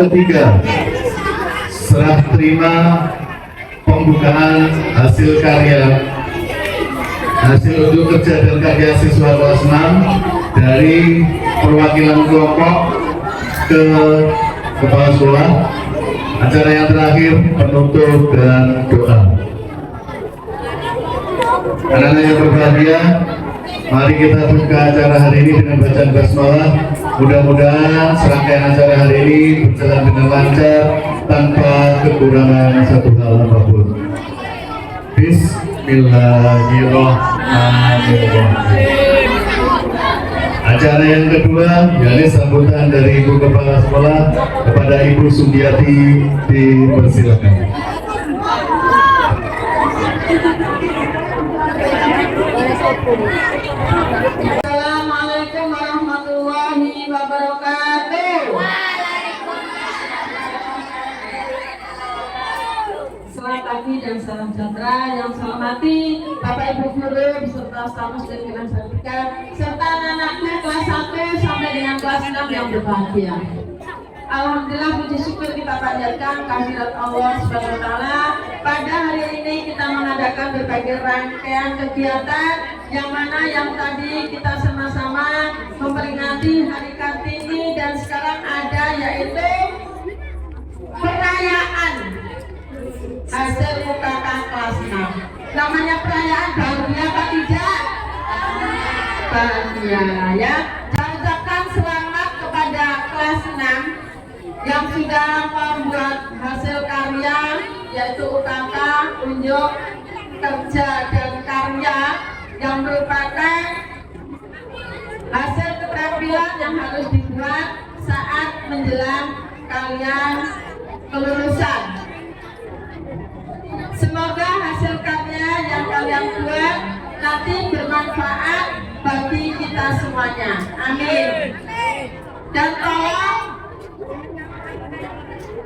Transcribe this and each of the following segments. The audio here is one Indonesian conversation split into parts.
Ketiga, serah terima pembukaan hasil karya hasil untuk kerja dan karya siswa kelas 6 dari perwakilan kelompok ke kepala sekolah. Acara yang terakhir penutup dan doa. Anak-anak yang berbahagia, mari kita buka acara hari ini dengan bacaan basmalah. Mudah-mudahan serangkaian acara hari ini berjalan dengan lancar tanpa kekurangan satu hal apapun. Bismillahirrahmanirrahim. Acara yang kedua, yakni sambutan dari Ibu Kepala Sekolah kepada Ibu Sugiati, dipersilakan. Assalamualaikum warahmatullahi wabarakatuh. Selamat pagi dan salam sejahtera yang saya hormati Bapak Ibu guru beserta staf dan dengan sertifikat serta anak-anaknya kelas 1 sampai dengan kelas 6 yang berbahagia. Alhamdulillah, puji syukur kita panjatkan kehadirat Allah Subhanahu wa taala. Pada hari ini kita mengadakan berbagai rangkaian kegiatan yang mana yang tadi kita sama-sama memperingati Hari Kartini dan sekarang ada yaitu perayaan hasil UKK kelas 6. Namanya perayaan bahagia apa tidak? Bahagia ya. Saya ucapkan selamat kepada kelas 6 yang sudah membuat hasil karya yaitu UKK unjuk kerja dan karya yang merupakan hasil keterampilan yang harus dibuat saat menjelang kalian kelulusan. Semoga hasil karya yang kalian buat nanti bermanfaat bagi kita semuanya. Amin. Dan tolong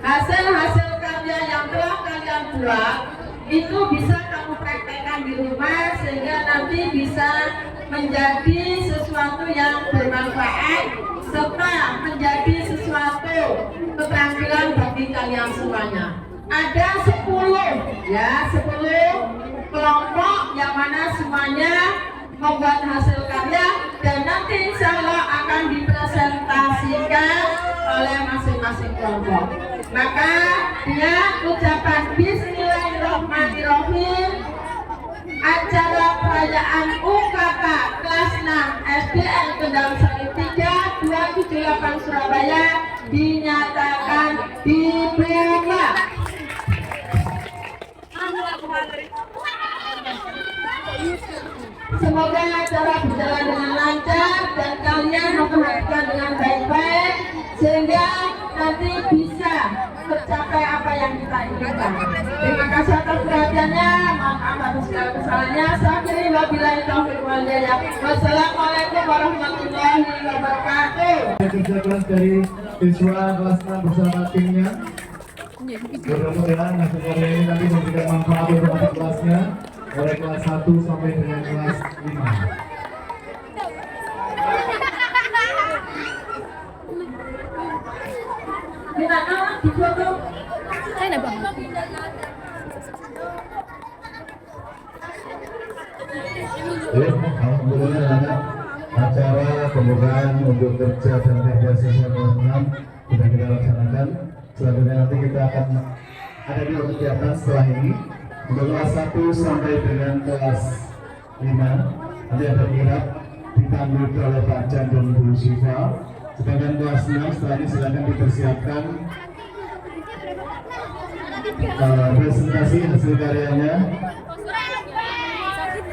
hasil-hasil karya yang telah kalian buat itu bisa kamu praktekkan di rumah sehingga nanti bisa menjadi sesuatu yang bermanfaat serta menjadi sesuatu keterampilan bagi kalian semuanya. Ada 10 kelompok yang mana semuanya membuat hasil karya dan nanti insya Allah akan dipresentasikan oleh masing-masing kelompok. Maka dia ucapan Bismillahirrahmanirrahim, acara perayaan UKK kelas 6 SDN Kendal Sari 3 278 Surabaya dinyatakan dibuka. Semoga acara berjalan dengan lancar dan kalian memperhatikan dengan baik-baik sehingga nanti bisa tercapai apa yang kita inginkan. Terima kasih atas perhatiannya. Mohon maaf atas segala kesalahannya. Akhiri wabillahi taufiq wal hidayah. Wassalamualaikum warahmatullahi wabarakatuh. Kerja kelas dari siswa kelas 6 bersama timnya. Mudah-mudahan hasil karya ini nanti memberikan manfaat untuk adik kelasnya dari kelas 1 sampai dengan kelas 5. Kita akan difoto. Saya bang. Alhamdulillah acara pembukaan untuk kerja dan karya siswa kelas 6 sudah kita laksanakan. Selanjutnya nanti kita akan ada dua kegiatan setelah ini untuk kelas 1 sampai dengan kelas 5. Nanti ada kirap dipandu oleh Pak Jan dan Bu Syifa. Sedangkan kelas 6 setelah ini silakan dipersiapkan presentasi hasil karyanya.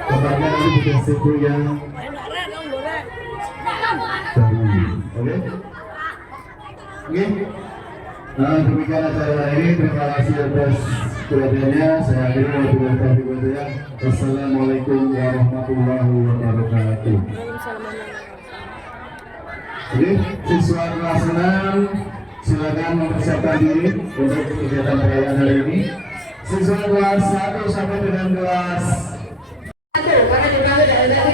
Tempatnya nanti di situ yang oke? Oke? Nah, demikian acara hari ini. Terima kasih atas perhatiannya. Saya akhiri wabillahi taufiq wal hidayah. Wassalamualaikum warahmatullahi wabarakatuh. Jadi, siswa kelas 6 silakan mempersiapkan diri untuk kegiatan perayaan hari ini. Siswa kelas 1 sampai dengan kelas 1 karena juga sudah tidak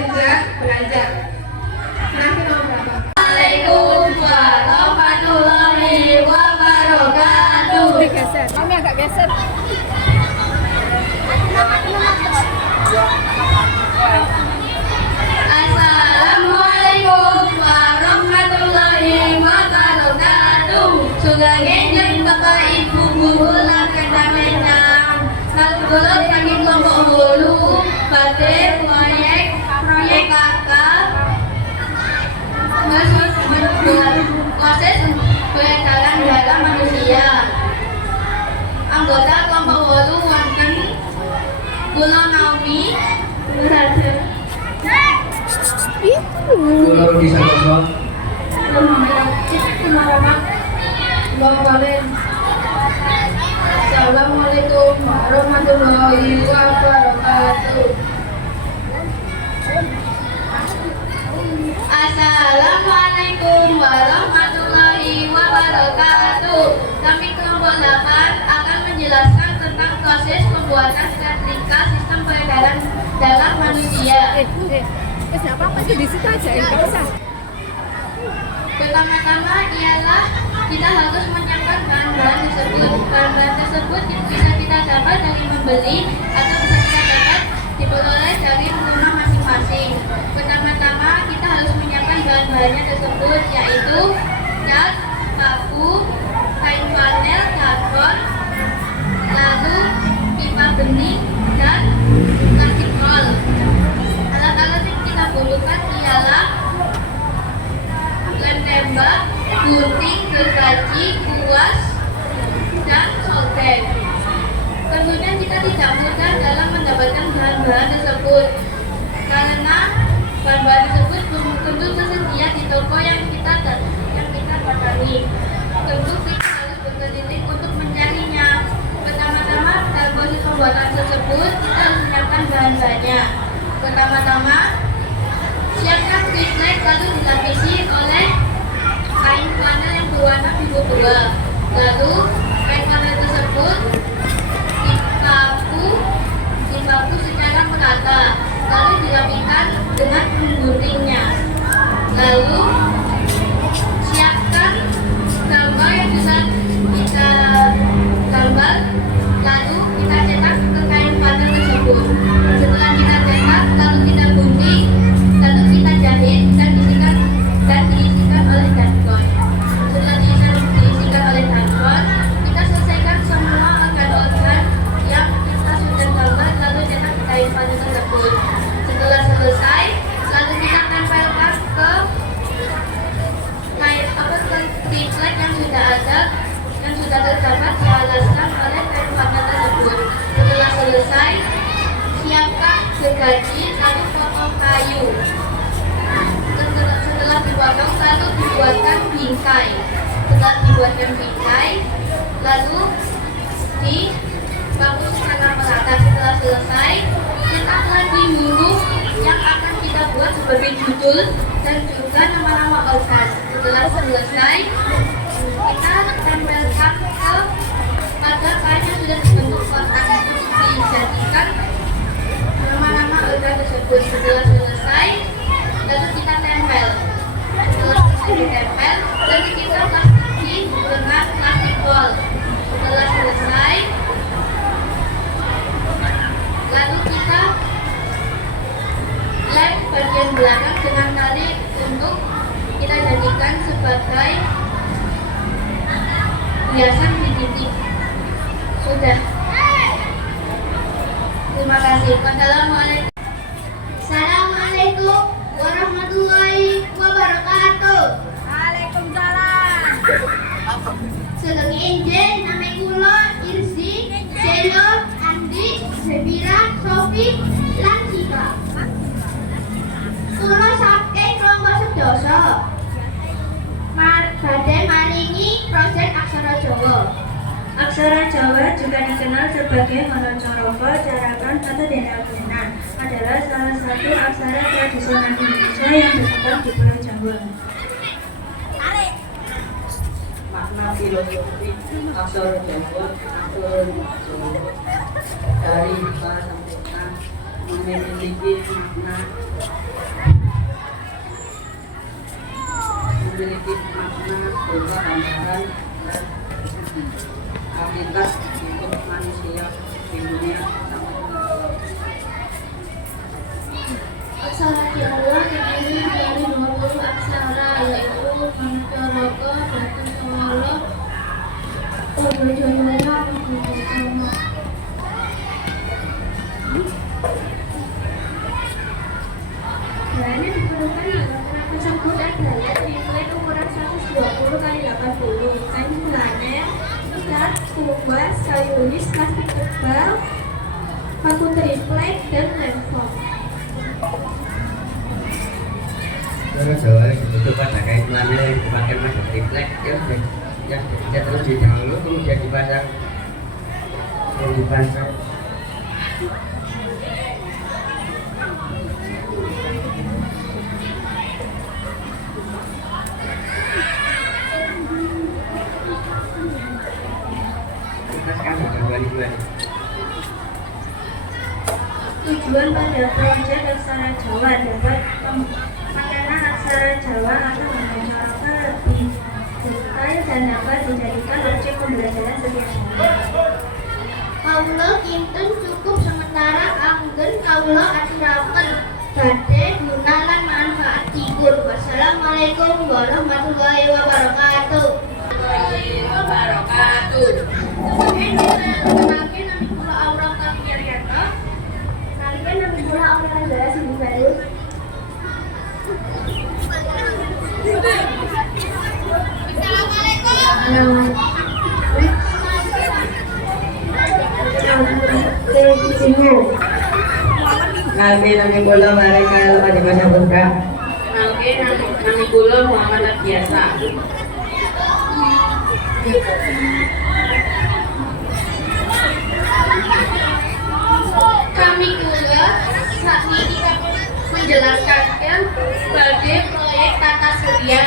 belajar. Waalaikumsalam warahmatullahi wabarakatuh. Kulo Rudi Santoso. Assalamualaikum warahmatullahi wabarakatuh. Assalamualaikum warahmatullahi wabarakatuh. Kami kelompok 8 akan menjelaskan tentang proses pembuatan replika sistem peredaran darah manusia. Apa sih di situ aja, nggak usah. Pertama-tama ialah kita harus menyiapkan bahan-bahan tersebut. Bahan-bahan tersebut bisa kita dapat dari membeli atau bisa kita dapat diperoleh dari rumah masing-masing. Pertama-tama kita harus menyiapkan bahan-bahannya tersebut, yaitu cat, paku, kain flanel, karton, lalu pipa bening dan plastik roll. Alat-alat yang kita butuhkan ialah lem tembak, gunting, gergaji, kuas, dan solder. Tentunya kita tidak mudah dalam mendapatkan bahan-bahan tersebut karena bahan-bahan tersebut belum tentu tersedia di toko yang kita datangi. Tentu kita harus berkeliling untuk mencarinya. Pertama-tama dalam proses pembuatan tersebut kita harus menyiapkan bahan-bahannya. Pertama-tama siapkan triplek lalu dilapisi oleh kain flanel yang berwarna biru tua. Lalu kain flanel tersebut dipaku secara merata, lalu dirapikan dengan guntingnya. Lalu siapkan gambar yang bisa kita gambar, lalu kita cetak ke kain flanel tersebut. Setelah kita cetak, lalu kita gunting, lalu kita jahit dan diisikan oleh dankon. Setelah diisikan oleh dankon, kita selesaikan semua organ-organ yang kita sudah gambar, lalu cetak di kain flanel tersebut. Setelah selesai, lalu kita tempelkan ke triplek yang sudah ada, yang sudah terdapat dialaskan oleh kain flanel tersebut. Setelah selesai, siapkan gergaji lalu potong kayu. Setelah dipotong, lalu dibuatkan bingkai. Setelah dibuatkan bingkai, lalu dipaku secara merata. Setelah selesai, cetak lagi huruf yang akan kita buat sebagai judul dan juga nama-nama organ. Setelah selesai, kita tempelkan pada kain yang sudah dibentuk kotak untuk dijadikan nama-nama organ tersebut. Setelah selesai, lalu kita tempel. Setelah selesai ditempel, lalu kita plastiki dengan plastik roll. Setelah selesai, lalu kita lem bagian belakang dengan tali untuk kita jadikan sebagai hiasan di titik. Sudah. Terima kasih. Wassalamualaikum. Assalamualaikum warahmatullahi wabarakatuh. Waalaikumsalam. Sedang enjen nama kula Irsi, Celo, Andi, Sebira, Sofi, lan Cika. Kula saking kelompok sedoso. Badhe maringi proses aksara Jawa. Aksara Jawa juga dikenal sebagai Hanacaraka, Carakan, atau Denagunan, adalah salah satu aksara tradisional Indonesia yang berkembang di Pulau Jawa. Makna filosofi aksara Jawa dari bahasa sampai memiliki makna berupa gambaran habitat untuk manusia di dunia. Aksara Jawa terdiri dari 20 aksara, yaitu Hanacaraka, Batu Sawala, Purwojaya, Purwodama. Bahannya diperlukan dalam kerangka tersebut adalah triplek ukuran 120 x 80, kain flanel, cat, kuas, kayu tulis, plastik tebal, paku triplek, dan lem foam. Terus Jawa itu pada kaitannya dipakai masuk triplek ya terus didahulu kemudian dipasang Tujuan pada proyek Aksara Jawa dapat karena Aksara Jawa akan membaca lebih detail dan dapat dijadikan objek pembelajaran setiap hari. Kaula kinten cukup sementara anggen kaula aturaken badhe guna lan manfaatipun. Wassalamualaikum warahmatullahi wabarakatuh. Kenalkan nama kula Aura Kapiaryanto. Kenalkan nama kula Aura Lazara Sindibaru. Nalke nami kula mereka pada masa buka. Nalke nami kula Muhammad biasa. Kami kula saat ini kita menjelaskan sebagai proyek tata surya.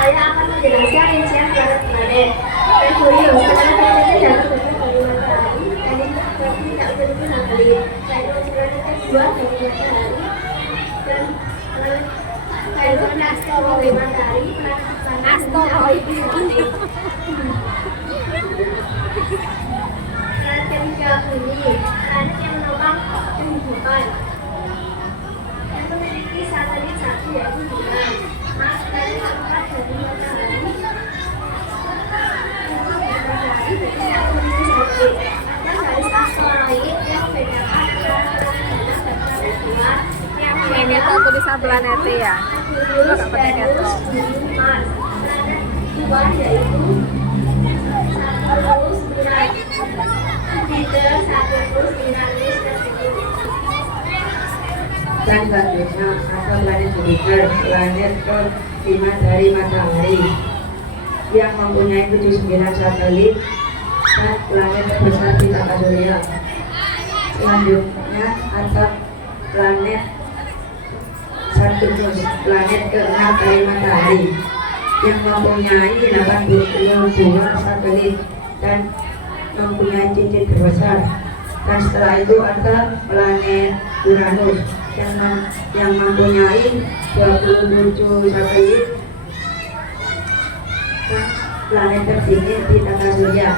Saya akan menjelaskan rincian planet-planet. Dan surya adalah planet yang dapat dari matahari dan berarti tidak memiliki satelit. Kairuan planet dua dari matahari dan kairuan asteroid dari matahari. Asteroid itu planet ketiga bumi, planet yang menopang kehidupan dan memiliki satelit satu yaitu bulan. Mars planet keempat dari matahari itu tidak memiliki satelit. Ada garis asteroid yang membedakan antara planet dan planet luar yang Ini tuh tulisan planet ya. Venus, Venus, Bumi, Mars. Planet dua yaitu Saturnus, Jupiter, Saturnus, Uranus, dan Dan selanjutnya ada planet Jupiter, planet kelima dari matahari yang mempunyai 79 satelit dan planet terbesar di tata surya. Selanjutnya ada planet Saturnus, planet ke-6 dari matahari yang mempunyai 82 satelit dan mempunyai cincin terbesar. Dan setelah itu ada planet Uranus yang mempunyai 27 satelit dan planet tertinggi di tata surya.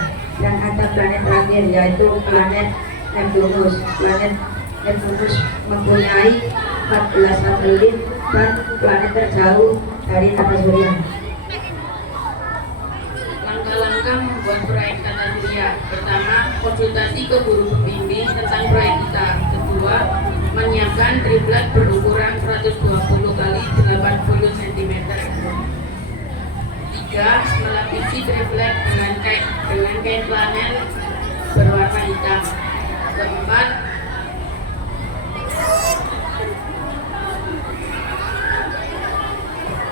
Dan ada planet terakhir yaitu planet Neptunus. Planet Neptunus mempunyai 14 satelit dan planet terjauh dari tata surya. Langkah-langkah membuat proyek tata surya. Pertama, konsultasi ke guru pembimbing tentang proyek kita. Kedua, menyiapkan triplet berukuran 120 kali 80 cm. Tiga, melapisi triplet dengan kain flanel berwarna hitam. Keempat,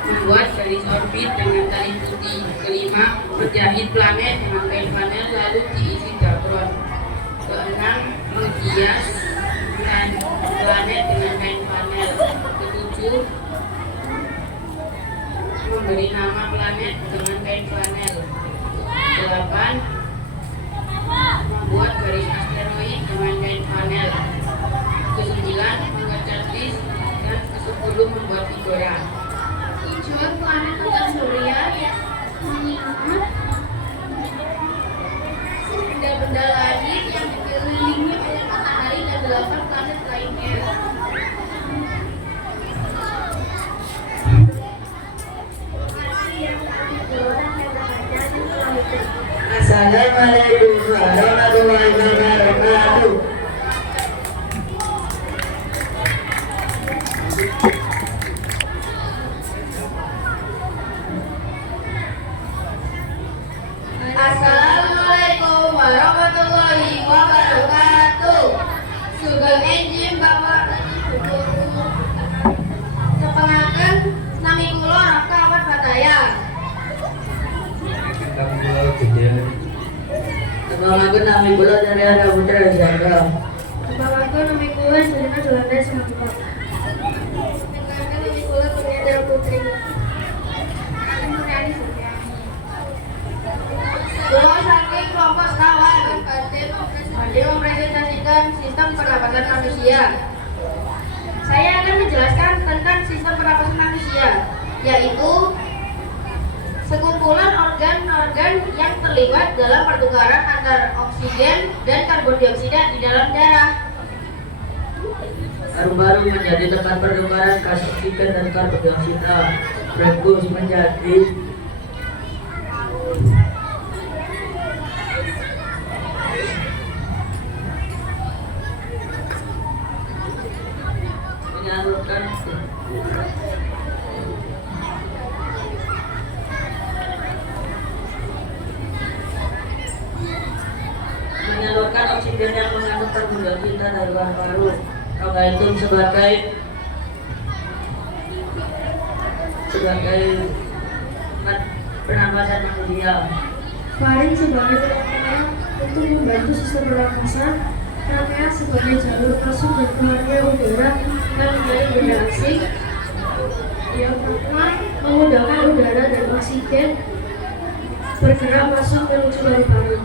membuat garis orbit dengan tali putih. Kelima, menjahit planet dengan kain flanel lalu diisi dabron. Keenam, menghias planet dengan kain flanel. Ketujuh, memberi nama planet dengan kain flanel. 8, membuat garis asteroid dengan kain flanel. 9, mengecat list. Dan 10, membuat figura. tujuan planet tata surya mengingat benda-benda langit yang dikelilingi oleh matahari dan 8 planet lainnya. Assalamualaikum warahmatullahi wabarakatuh. Assalamualaikum warahmatullahi wabarakatuh. Sugeng enjing Bapak Ibu Guru. Sepengakan Nami kula Rafka Ahmad Fataya. Kamu pulau kecil. Kembang aku nami kula dari ada putra Jaga. Bapakku nami kula Selina Julanda Semangat. Dengan nami kula Kurnia Putri. Kurniani Suryani. Kula saking kelompok sekawan Badhe mempresentasikan sistem pernapasan manusia. Saya akan menjelaskan tentang sistem pernapasan manusia, yaitu sekumpulan organ-organ yang terlibat dalam pertukaran antara oksigen dan karbon dioksida di dalam darah. Paru-paru menjadi tempat pertukaran gas oksigen dan karbon dioksida. Bronkus menjadi menyalurkan oksigen yang mengandung karbon dioksida dari paru-paru. Rongga itu sebagai pernapasan manusia. Faring sebagai pelaksanaan untuk membantu sistem pernapasan, trachea sebagai jalur masuk dan keluarnya udara dan dari benda asing. Diafragma memudahkan udara dan oksigen bergerak masuk menuju paru-paru.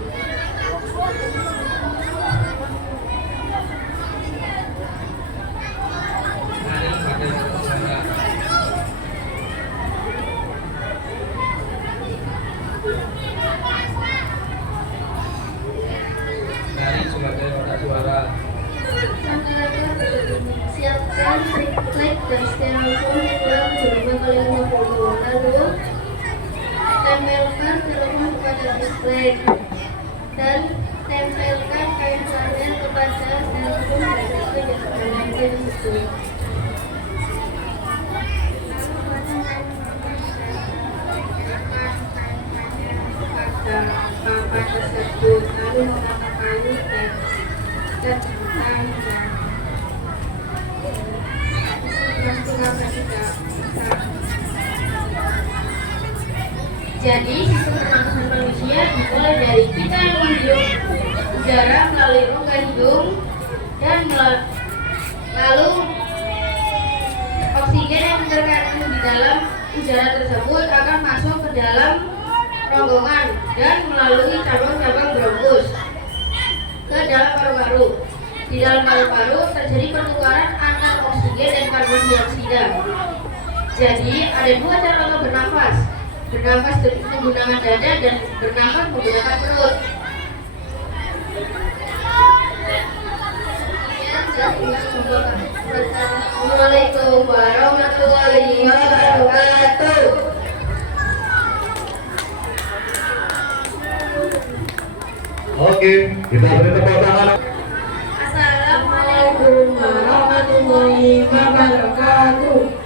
Sebagai otak suara. Siapkan triplek dan styrofoam ukuran berapa kali 50. Lalu tempelkan telepon kepada triplek dan tempelkan kain sarden kepada styrofoam dan tempelkan di situ. Papan tersebut lalu mengatakannya dan jadi sistem pernapasan manusia dimulai dari kita yang menghirup udara melalui rongga hidung dan lalu oksigen yang terkandung di dalam udara tersebut akan masuk ke dalam ronggongan dan melalui cabang-cabang bronkus ke dalam paru-paru. Di dalam paru-paru terjadi pertukaran antara oksigen dan karbon dioksida. Jadi ada dua cara untuk bernafas. Bernafas menggunakan dada dan bernafas menggunakan perut. Assalamualaikum warahmatullahi wabarakatuh. Oke, kita beri tepuk tangan. Assalamualaikum warahmatullahi wabarakatuh.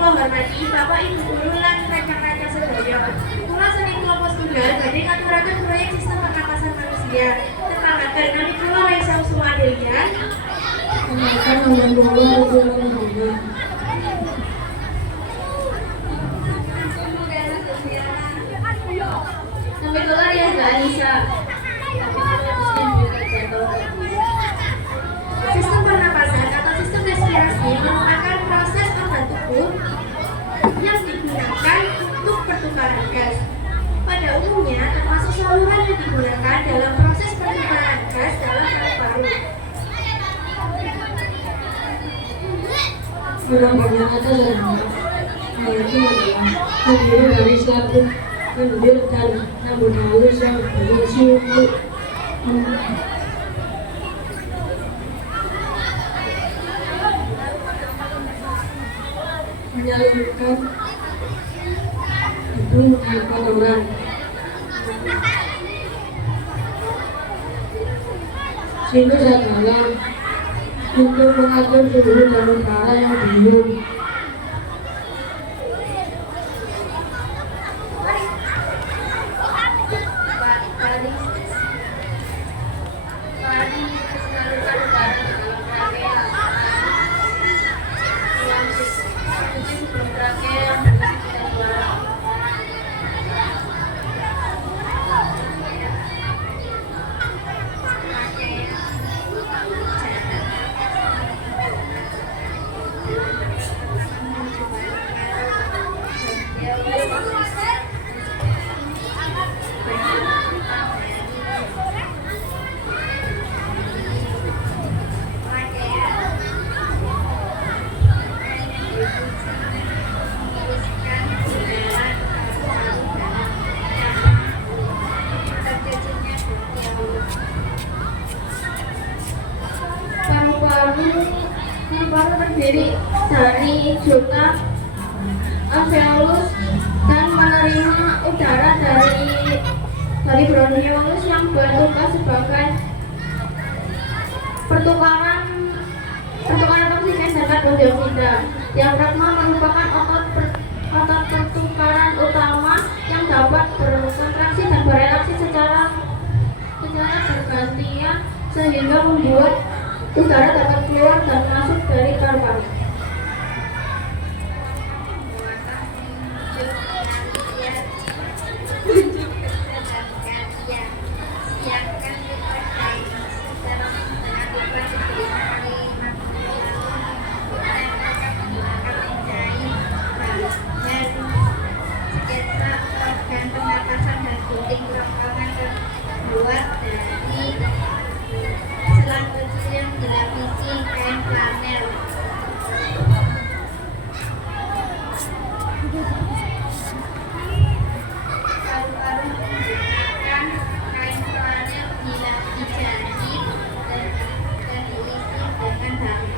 Hormati Bapak Ibu guru lan rekan-rekan sedaya. Kula saking kelompok tunggal badhe ngaturaken proyek sistem pernapasan manusia. Tepangaken nami kula Raisa Usuma Delia. Mengenalkan nomor Nami kula Riana Anissa. Sistem pernapasan atau sistem respirasi merupakan proses organ tubuh yang digunakan untuk pertukaran gas. Pada umumnya termasuk saluran yang digunakan dalam proses pertukaran gas dalam paru-paru. Rongga atas yaitu adalah terdiri dari satu pendir dan rambut halus yang berisi untuk menyalurkan hidung dan kotoran. Sinus adalah untuk mengatur suhu dan udara yang dingin. Paru-paru terdiri dari juta alveolus dan menerima udara dari bronchioles yang bertugas sebagai pertukaran oksigen dan karbon dioksida. Diafragma merupakan otot pertukaran utama yang dapat berkontraksi dan berelaksi secara bergantian sehingga membuat udara dapat keluar dan masuk dari paru-paru. Selang kecil yang dilapisi kain flanel. Paru-paru menggunakan kain flanel dijahit dan diisi dengan daun.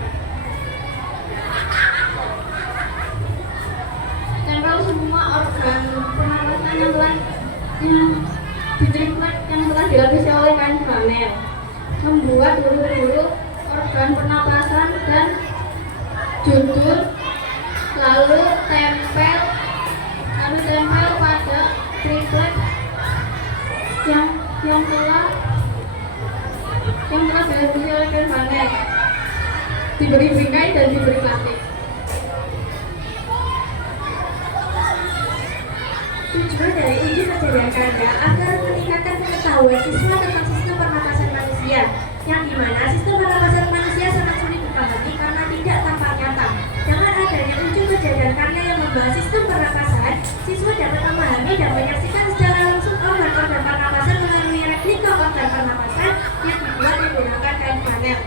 Tempel semua organ pernapasan yang telah dilapisi oleh kain flanel, membuat huruf-huruf organ pernapasan dan judul lalu tempel pada triplet yang telah dilapisi oleh kain flanel, diberi bingkai dan diberi plastik. Tujuan dari uji kejadian ganda agar meningkatkan pengetahuan siswa tentang sistem pernapasan manusia, yang dimana sistem pernapasan manusia sangat sulit dipahami karena tidak tampak nyata. Dengan adanya uji kejadian karya yang membahas sistem pernapasan, siswa dapat memahami dan menyaksikan secara langsung organ-organ pernapasan melalui replika organ pernapasan yang dibuat menggunakan kain flanel.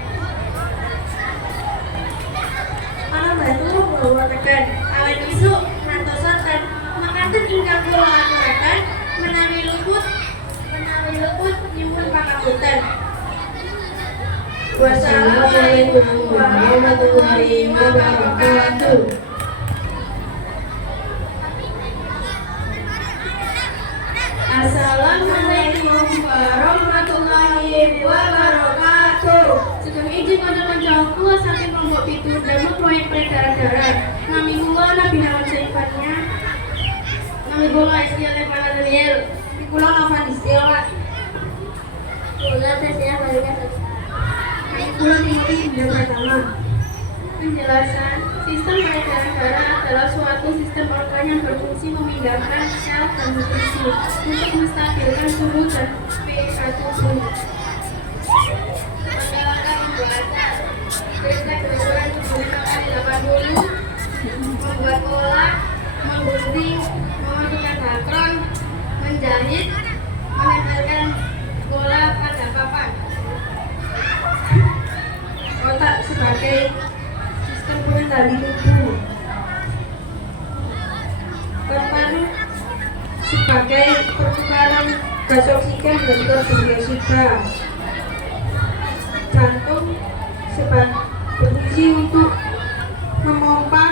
Para batu membawa tegan, awan isu, nantosan dan mengantun ingkang kula aturaken menawi luput nyuwun pangapunten. Wassalamualaikum warahmatullahi wabarakatuh. Assalamualaikum warahmatullahi wabarakatuh. Sugeng izin kanca-kanca kula saking kelompok 7 damel proyek peredaran darah. Nami kula Nabi Hawan Saifatnya. Nami kula Istilah Panadaniel. Kula Novan Istilah. Kula Tesia Balikan. Kula Timothy Indah pertama. Penjelasan, sistem peredaran darah adalah suatu sistem organ yang berfungsi memindahkan sel dan nutrisi untuk menstabilkan suhu dan pH tubuh. Menjalankan pembuatan, periksa berukuran tubuhnya kali 80, membuat pola, menggunting, memasukkan hakron, menjahit, menempelkan bola pada papan. Otak sebagai sistem pengendali tubuh, paru-paru sebagai pertukaran gas oksigen dan karbon dioksida, jantung berfungsi untuk memompa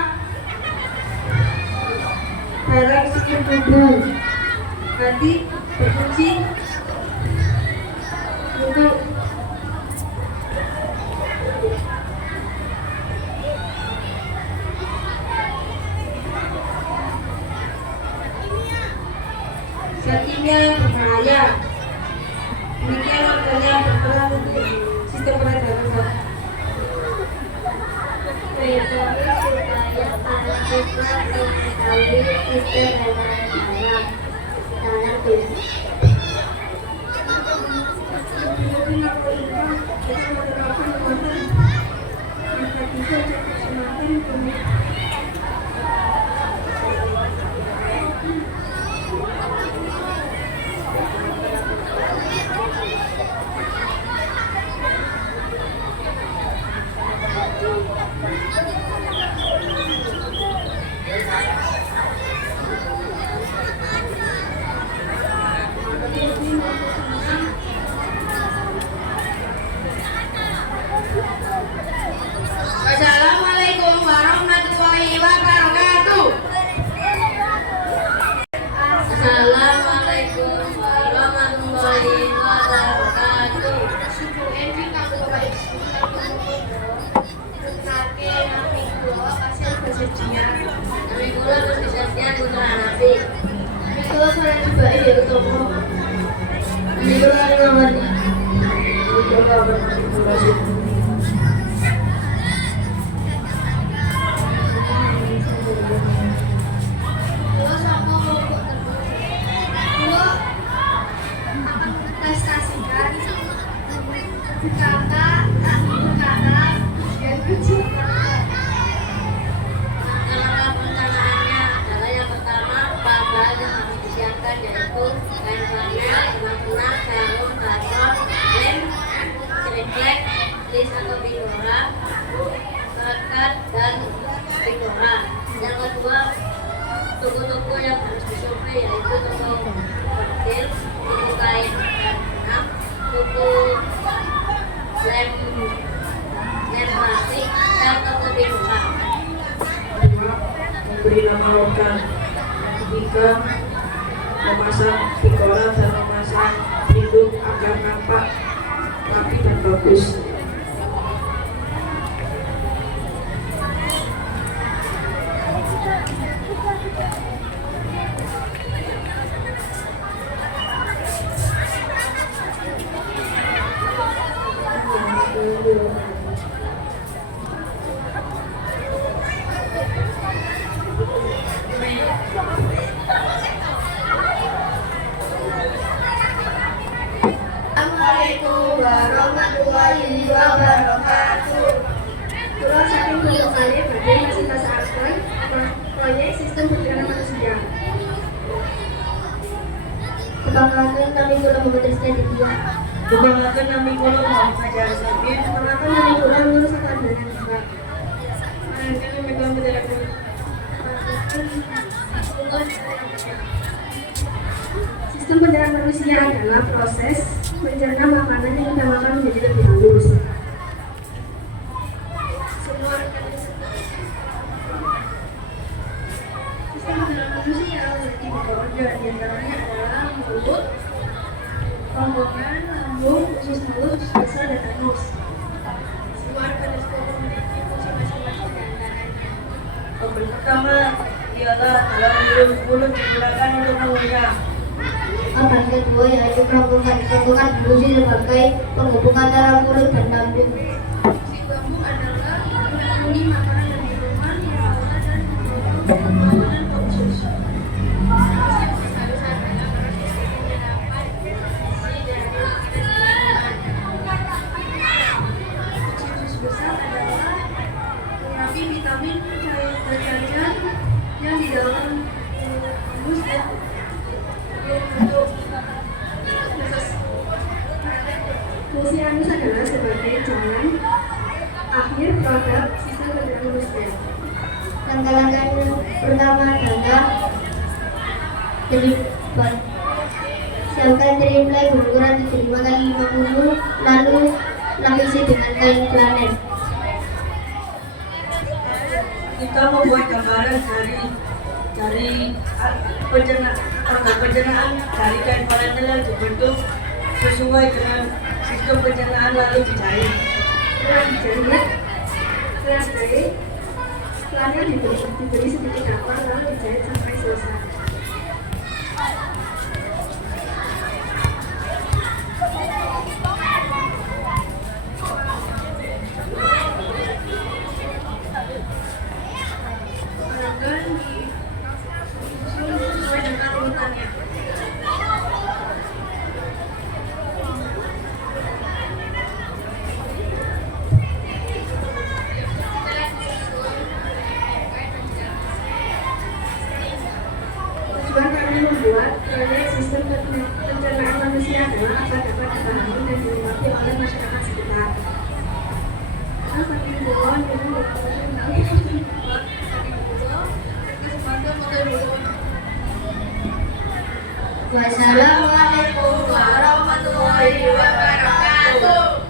darah ke seluruh tubuh, hati berfungsi untuk anaknya berbahaya. Demikian warganya berperan untuk sistem peradaban. Mengetahui supaya para siswa mengetahui sistem pembelajaran secara basic. Wassalamualaikum warahmatullahi wabarakatuh. Assalamualaikum warahmatullahi wabarakatuh. Suku Endi kanggo Bapak Ibu Nake nabi kula pasien bersedia. Nabi kula bersedia putra Nabi. Nabi kula salat juga ya utama. Nabi kula ngawati. Nabi kula bersedia. Kula sama kelompok tertentu. Kula akan prestasikan kakak, dan kecil. Perencanaannya adalah yang pertama bahan yang harus disiapkan yaitu kain flanel, benang, sarung, karton, lem, triplek, list atau pigora, sekat dan pigora. Yang kedua toko-toko yang harus disuplai yaitu toko tekstil, toko kain benang, toko lem plastik dan toko pigora. Memberi nama logam. Ketiga, memasang pigora dan memasang induk agar nampak rapi dan bagus. Assalamualaikum warahmatullahi wabarakatuh. Kula saking Boyolali badhe masakan proyek sistem pergerakan manusia. Kebanggaan kami kula Muhammad Rizky Dia. Kebanggaan kami kula Muhammad Fajar Sabin. Kebanggaan kami kula lulus sekolah menengah juga. Kami kula menjalankan Sistem pencernaan manusia adalah proses mencerna makanan yang kita makan menjadi lebih halus. Semua organisme sistem pencernaan manusia memiliki beberapa organ, di antaranya adalah mulut, ronggongan, lambung, usus mulut, usus besar, dan anus. Semua organisme memiliki fungsi masing-masing di antaranya. Yang pertama ialah dalam mulut digunakan untuk mengunyah. Organ kedua yaitu kerongkongan. Kerongkongan berfungsi sebagai penghubung antara mulut dan lambung. Si lambung adalah menggabungi makanan dan minuman yang awalnya dan makanan ke usus. Harus adalah proses penyerapan isi dari makanan dan minuman. Si usus besar adalah menyerapi vitamin dan cairan yang di dalam usus dan fungsi anus adalah sebagai jalan akhir produk sistem pencernaan manusia. Langkah-langkah pertama adalah deliver. Siapkan triplek berukuran 75 kali 50, lalu lapisi dengan kain flanel. Kita membuat gambaran dari pencernaan dari kain flanel yang dibentuk sesuai dengan sistem pencernaan lalu dijahit. Setelah dijahit, flanel diberi sedikit kapal lalu dijahit sampai selesai. membuat proyek sistem pencernaan manusia adalah agar dapat dipahami dan dinikmati oleh masyarakat sekitar. Wassalamualaikum warahmatullahi wabarakatuh.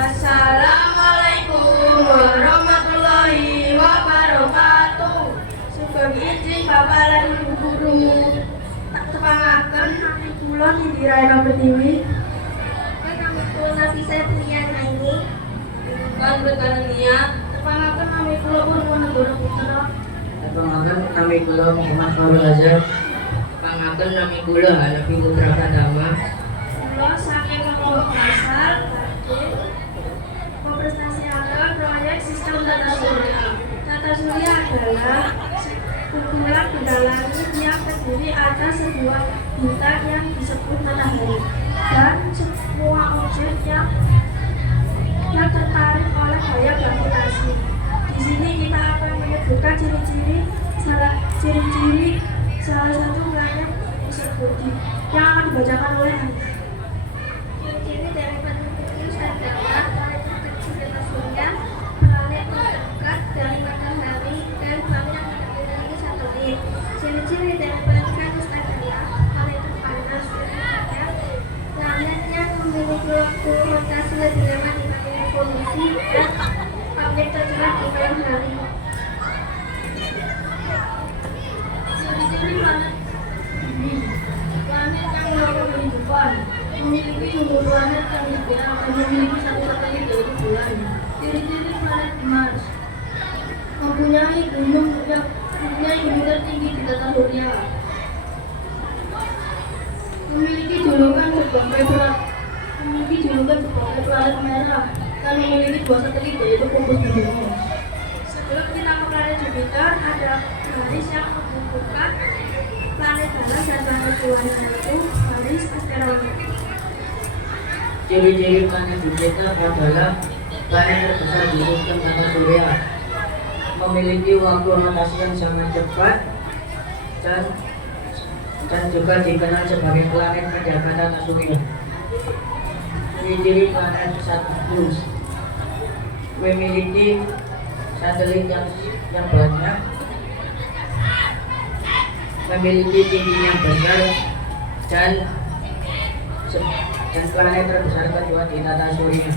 Assalamualaikum warahmatullahi wabarakatuh. Sugeng izin Bapak lan Ibu guru. Tak tepangaken nami kula Nindi Raina Pertiwi. Nama kula Nafisa Trianaini. Kan berkarya Tepangaken nami kula Purwanegara Putra. Pangaken nami kula Muhammad Farul Azhar. Pangaken nami kula Hanafi Putra Pratama. Kula saking kelompok asal mempresentasikan proyek sistem tata surya. Tata surya adalah kumpulan benda langit yang terdiri atas sebuah bintang yang disebut matahari dan semua objek yang tertarik oleh gaya gravitasi. Di sini kita akan menyebutkan ciri-ciri salah satu planet tersebut yang akan dibacakan oleh Anda. Ciri-ciri dari planet itu adalah planet terkecil di atas surya, planet terdekat dari matahari, dan planet yang tidak memiliki satelit. Ciri-ciri dari planet Venus adalah planet terpanas dan planet yang memiliki waktu rotasi lebih lama dibanding evolusi, dan planet tercerah di malam hari. Ciri-ciri planet bumi. Planet yang melakukan kehidupan memiliki jumlah planet yang ideal dan memiliki satu satelit yaitu bulan. Ciri-ciri planet Mars mempunyai gunung tertinggi di tata surya. Memiliki julukan sebagai planet merah dan memiliki dua satelit yaitu Phobos dan Deimos. Sebelum kita ke planet Jupiter, ada garis yang menghubungkan planet Venus dan planet tuanya, yaitu garis asteroid. Ciri-ciri planet Jupiter adalah planet terbesar di sistem tata surya, memiliki waktu rotasi yang sangat cepat dan juga dikenal sebagai planet penjaga tata surya. Ciri-ciri planet Saturnus memiliki satelit yang banyak, memiliki tinggi yang besar, dan planet terbesar kedua di tata surya.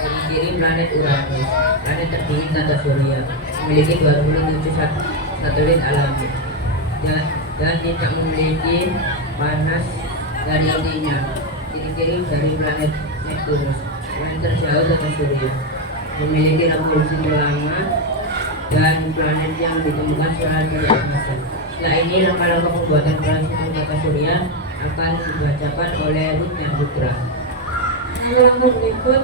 Ciri-ciri planet Uranus, planet tertinggi tata surya, memiliki 27 satelit alami dan tidak memiliki panas dari intinya. Ciri-ciri dari planet Neptunus, planet terjauh tata surya, memiliki revolusi terlama dan planet yang ditemukan secara tidak biasa. Setelah ini, langkah-langkah pembuatan planet tata surya akan dibacakan oleh Ruth dan Putra. langkah berikut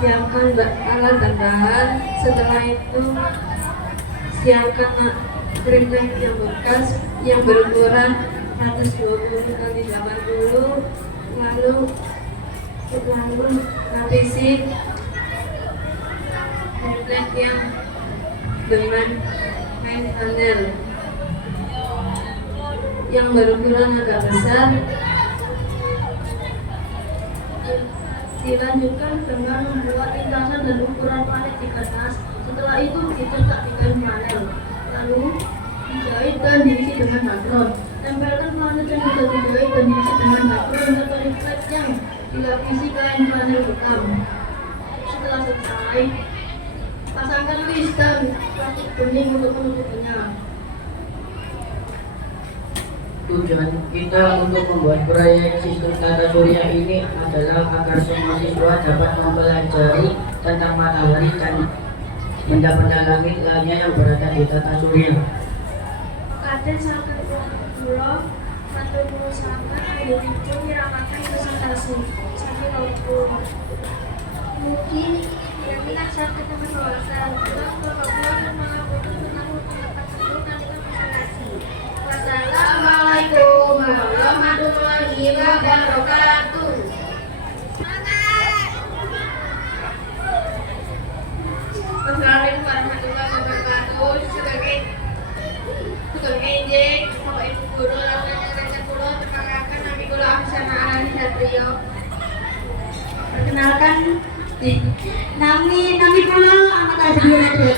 siapkan alat dan bahan. Setelah itu siapkan krim yang bekas yang berukuran 120 kali 80, lalu lapisi template yang dengan kain panel yang berukuran agak besar. Dilanjutkan dengan membuat lintasan dan ukuran planet di kertas. Setelah itu dicetak di kain panel, lalu dijahit dan diisi dengan natron. Tempelkan planet yang sudah dijahit dan diisi dengan natron ke template yang dilapisi kain panel hitam. Setelah selesai, pasangkan list dan plastik bening untuk menutupinya. Tujuan kita untuk membuat proyek sistem tata surya ini adalah agar semua siswa dapat mempelajari tentang matahari dan benda-benda langit lainnya yang berada di tata surya. Kaden saged kula matur nuwun sanget kangge nyiramaken presentasi saking Bapak. Mungkin kira-kira saged teman wawasan kula mengapunten menawi pendapat kula kanthi presentasi. Wassalamualaikum warahmatullahi wabarakatuh. Satrio. Perkenalkan, nami kula anak Azri Raja.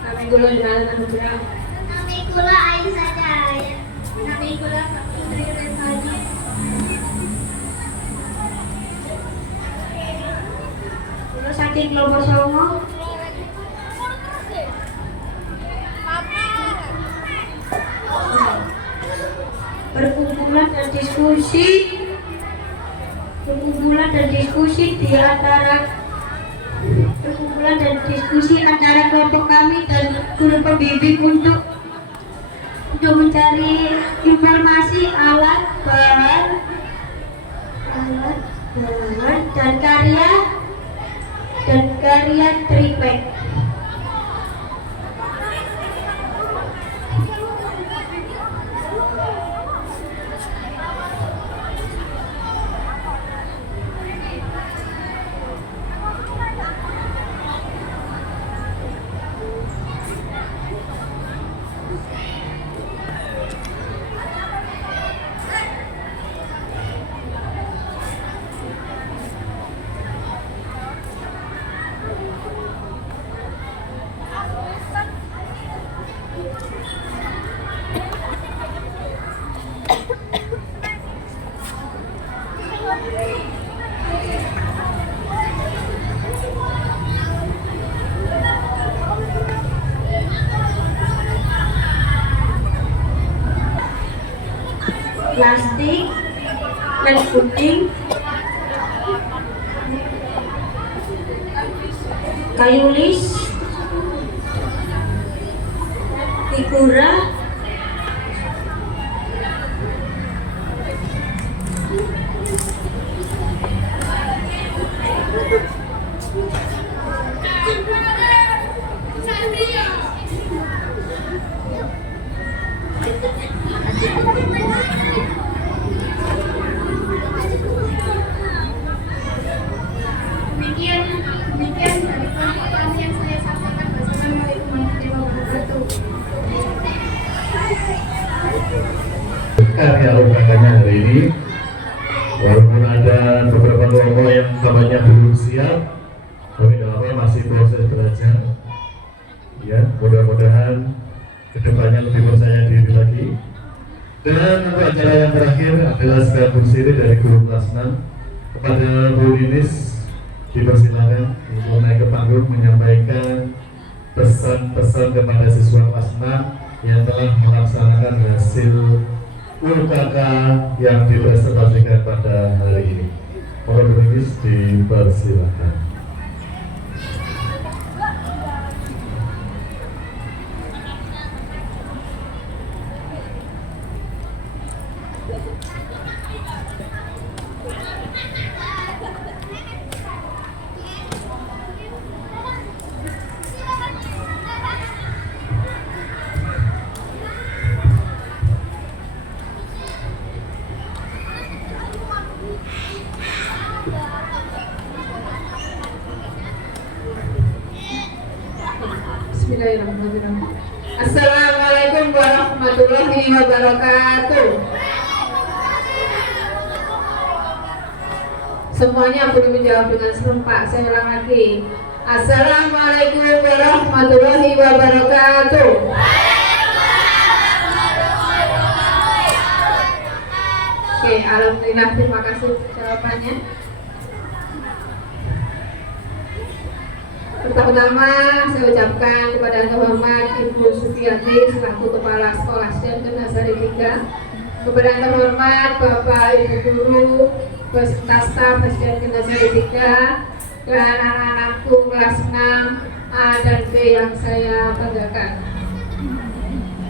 Nami kula Jalan Anugrah. Nami kula Aisyah Cahaya. Nami kula Putri Renali. Kula saking Lobo Songo. Perkumpulan dan diskusi antara kelompok kami dan guru pembimbing untuk mencari informasi alat bahan dan karya tripek. Plastik, dan puding, kayu lis, figura, demikian dari kelompok kami yang saya sampaikan. Wassalamualaikum warahmatullahi wabarakatuh. Karya undangannya hari ini, walaupun ada beberapa kelompok yang kabarnya belum siap, tapi tidak apa, masih proses belajar. Ya, mudah-mudahan kedepannya lebih percaya diri lagi. Dan untuk acara yang terakhir adalah sekaligus siri dari guru kelas 6. Kepada Bu Ninis dipersilakan untuk naik ke panggung menyampaikan pesan-pesan kepada siswa kelas 6 yang telah melaksanakan hasil UKK yang dipresentasikan pada hari ini. Mohon Bu Ninis dipersilakan. Bismillahirrahmanirrahim. Assalamualaikum warahmatullahi wabarakatuh. Semuanya boleh menjawab dengan serempak. Saya ulang lagi. Assalamualaikum warahmatullahi wabarakatuh. Oke, alhamdulillah, terima kasih jawabannya. Pertama-tama saya ucapkan kepada Yang Terhormat Ibu Sufiyati selaku Kepala Sekolah SDN Negeri 3, kepada Yang Terhormat Bapak Ibu Guru beserta staf SDN Negeri 3, dan anak-anakku kelas 6 A dan B yang saya banggakan.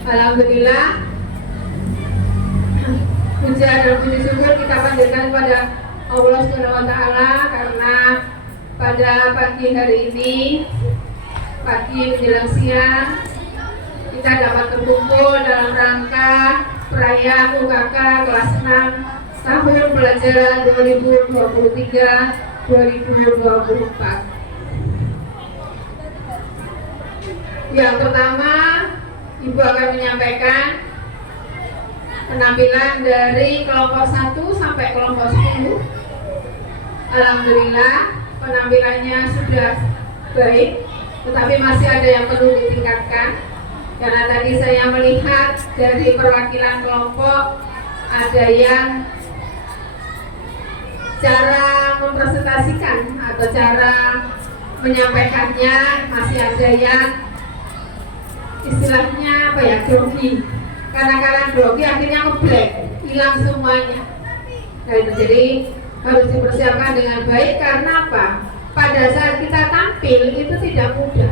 Alhamdulillah, puji dan puji syukur kita panjatkan kepada Allah Subhanahu wa Ta'ala karena pada pagi hari ini, pagi menjelang siang, kita dapat berkumpul dalam rangka perayaan UKK kelas 6 tahun pelajaran 2023-2024. Yang pertama, Ibu akan menyampaikan penampilan dari kelompok 1 sampai kelompok 10. Alhamdulillah penampilannya sudah baik, tetapi masih ada yang perlu ditingkatkan. Karena tadi saya melihat dari perwakilan kelompok ada yang cara mempresentasikan atau cara menyampaikannya masih ada yang istilahnya apa ya, grogi. Karena grogi akhirnya ngeblank, hilang semuanya. Nah itu jadi harus dipersiapkan dengan baik. Karena apa? Pada saat kita tampil itu tidak mudah.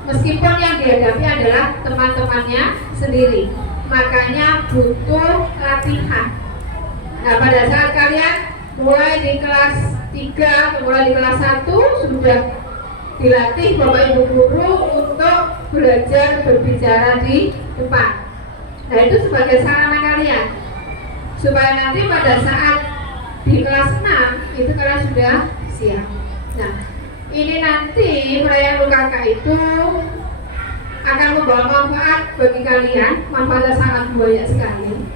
Meskipun yang dihadapi adalah teman-temannya sendiri, makanya butuh latihan. Nah pada saat kalian mulai di kelas 3, mulai di kelas 1 sudah dilatih Bapak Ibu guru untuk belajar berbicara di depan. Nah itu sebagai sarana kalian supaya nanti pada saat di kelas 6 itu kalian sudah siap. Nah ini nanti perayaan UKK itu akan membawa manfaat bagi kalian. Manfaatnya sangat banyak sekali.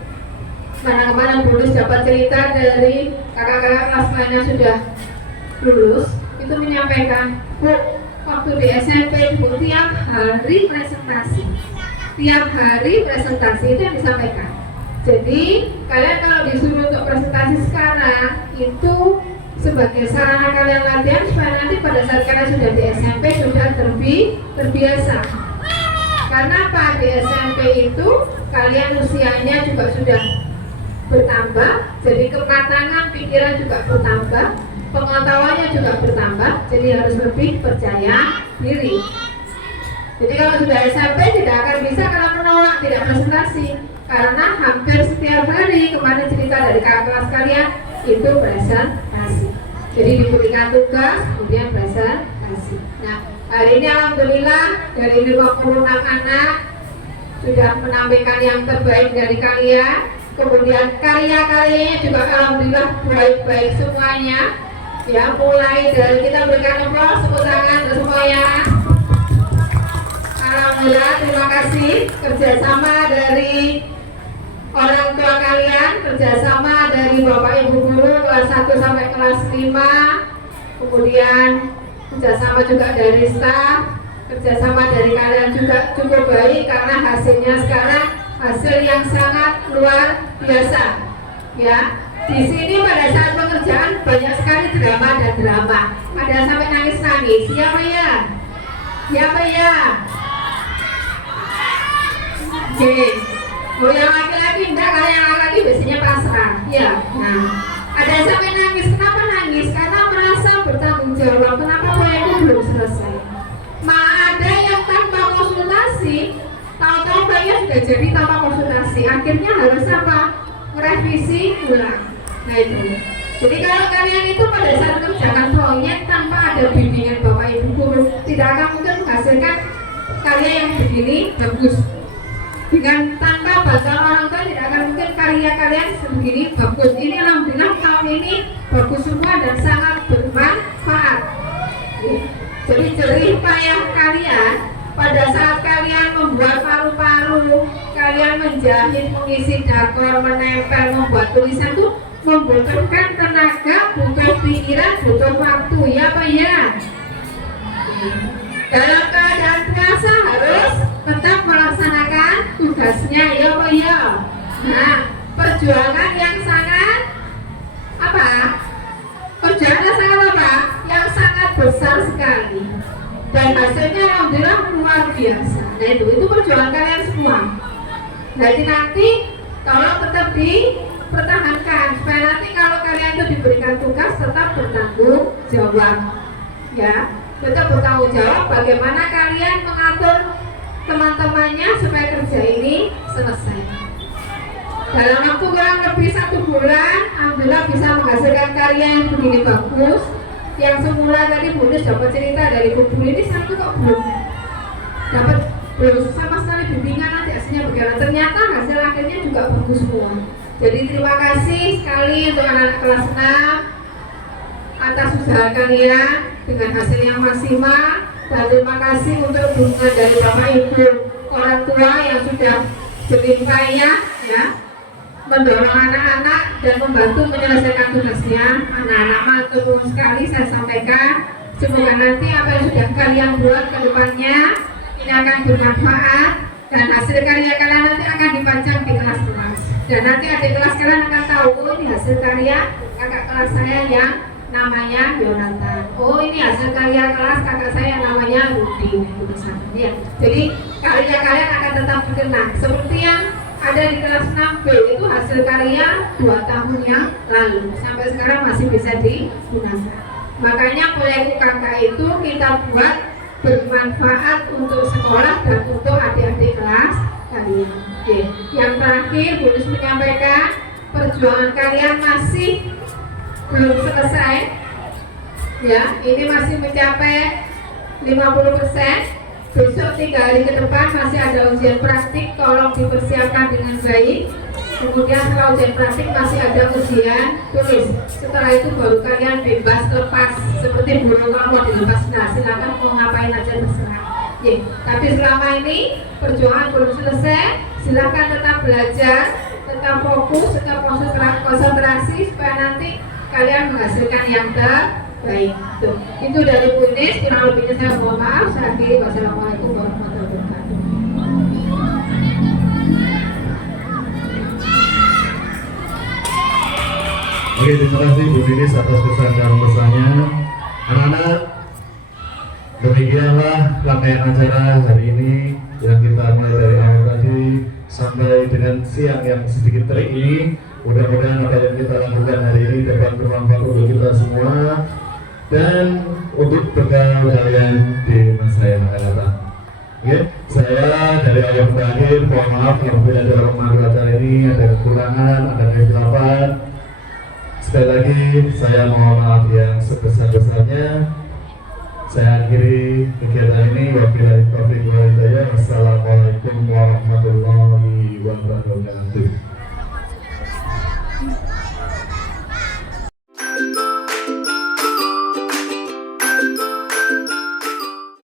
Mana kemarin Bulus dapat cerita dari kakak-kakak kelas lainnya sudah lulus, itu menyampaikan, Bu, waktu di SMP Bu, tiap hari presentasi itu yang disampaikan. Jadi kalian kalau disuruh untuk presentasi sekarang itu sebagai sarana kalian latihan supaya nanti pada saat kalian sudah di SMP sudah terbiasa. Karena apa? Di SMP itu kalian usianya juga sudah bertambah, jadi kematangan pikiran juga bertambah, pengetahuannya juga bertambah, jadi harus lebih percaya diri. Jadi kalau sudah SMP tidak akan bisa kalau menolak tidak presentasi, karena hampir setiap hari kemarin cerita dari kakak kelas kalian itu presentasi. Jadi diberikan tugas kemudian presentasi. Nah hari ini alhamdulillah dari 56 anak sudah menampilkan yang terbaik dari kalian. Kemudian karya-karyanya juga alhamdulillah baik-baik semuanya. Ya, mulai dari kita berikan aplaus, tepuk tangan untuk semuanya. Alhamdulillah, terima kasih kerjasama dari orang tua kalian, kerjasama dari Bapak Ibu guru kelas 1 sampai kelas 5, kemudian kerjasama juga dari staf, kerjasama dari kalian juga cukup baik karena hasilnya sekarang hasil yang sangat luar biasa. Ya, di sini pada saat pengerjaan banyak sekali drama dan drama. Ada sampai nangis-nangis. Siapa ya? Siapa ya? Oke. Oh yang laki-laki enggak, kalau yang laki-laki biasanya pasrah. Ya. Nah, ada sampai nangis. Kenapa nangis? Karena merasa bertanggung jawab. Kenapa proyekku belum selesai? Ada yang tanpa konsultasi, tahu-tahu proyek sudah jadi tanpa konsultasi. Akhirnya harus apa? Merevisi ulang. Nah itu. Jadi kalau kalian itu pada saat mengerjakan proyek tanpa ada bimbingan Bapak Ibu guru, tidak akan mungkin menghasilkan karya yang begini bagus. Dengan tanpa bantuan orang tua tidak akan mungkin karya kalian sebegini bagus. Ini alhamdulillah tahun ini bagus semua dan sangat bermanfaat. Jadi jerih payah kalian pada saat kalian membuat paru-paru, kalian menjahit, mengisi dakor, menempel, membuat tulisan itu membutuhkan tenaga, butuh pikiran, butuh waktu, ya Pak ya. Dalam keadaan puasa harus tetap melaksanakan tugasnya, ya Pak ya. Nah, perjuangan yang sangat apa? Perjuangan sangat apa? Yang sangat besar sekali. Dan hasilnya alhamdulillah luar biasa. Nah itu perjuangan kalian semua. Jadi nanti tolong tetap dipertahankan supaya nanti kalau kalian itu diberikan tugas tetap bertanggung jawab. Ya, tetap bertanggung jawab bagaimana kalian mengatur teman-temannya supaya kerja ini selesai. Dalam waktu kurang lebih 1 bulan, alhamdulillah bisa menghasilkan karya yang begini bagus. Yang semula tadi Bulus dapat cerita dari Bu ini satu kok belum sama sekali bimbingan nanti hasilnya bagaimana. Ternyata hasil akhirnya juga bagus semua. Jadi terima kasih sekali untuk anak-anak kelas 6 atas usaha kalian dengan hasil yang maksimal, dan terima kasih untuk dukungan dari Bapak Ibu orang tua yang sudah jerih payah ya mendorong anak-anak dan membantu menyelesaikan tugasnya. Anak-anak matur sekali saya sampaikan. Semoga nanti apa yang sudah kalian buat ke depannya ini akan bermanfaat dan hasil karya kalian nanti akan dipajang di kelas-kelas. Dan nanti adik kelas kalian akan tahu ini hasil karya kakak kelas saya yang namanya Yonatan. Oh ini hasil karya kelas kakak saya yang namanya Rudi. Ya. Jadi karya kalian akan tetap dikenang. Seperti yang ada di kelas 6B itu hasil karya 2 tahun yang lalu. Sampai sekarang masih bisa digunakan. Makanya proyek UKK itu kita buat bermanfaat untuk sekolah dan untuk adik-adik kelas kalian. Oke. Yang terakhir, Bu Nus menyampaikan perjuangan kalian masih belum selesai. Ya, ini masih mencapai 50%. Besok 3 hari ke depan masih ada ujian praktik, tolong dipersiapkan dengan baik. Kemudian setelah ujian praktik masih ada ujian tulis. Setelah itu baru kalian bebas lepas seperti burung kalau mau dilepas. Nah, silakan mau ngapain aja terserah. Ya, tapi selama ini perjuangan belum selesai. Silakan tetap belajar, tetap fokus, tetap konsentrasi supaya nanti kalian menghasilkan yang terbaik. Itu dari Bu Nis. Kurang lebihnya saya mohon maaf. Saya akhiri. Wassalamualaikum warahmatullahi wabarakatuh. Oke, terima kasih Bu Ninis atas kesan dan pesannya. Anak-anak, demikianlah rangkaian acara hari ini yang kita mulai dari awal tadi sampai dengan siang yang sedikit terik ini. Mudah-mudahan apa yang kita lakukan hari ini dapat bermanfaat untuk kita semua dan untuk bekal kalian di masa yang akan datang. Oke, saya dari awal ke akhir mohon maaf apabila ada orang acara ini ada kekurangan, ada kesilapan. Sekali lagi saya mohon maaf yang sebesar-besarnya. Saya akhiri kegiatan ini. Wabillahi taufiq wal hidayah. Wassalamualaikum warahmatullahi wabarakatuh.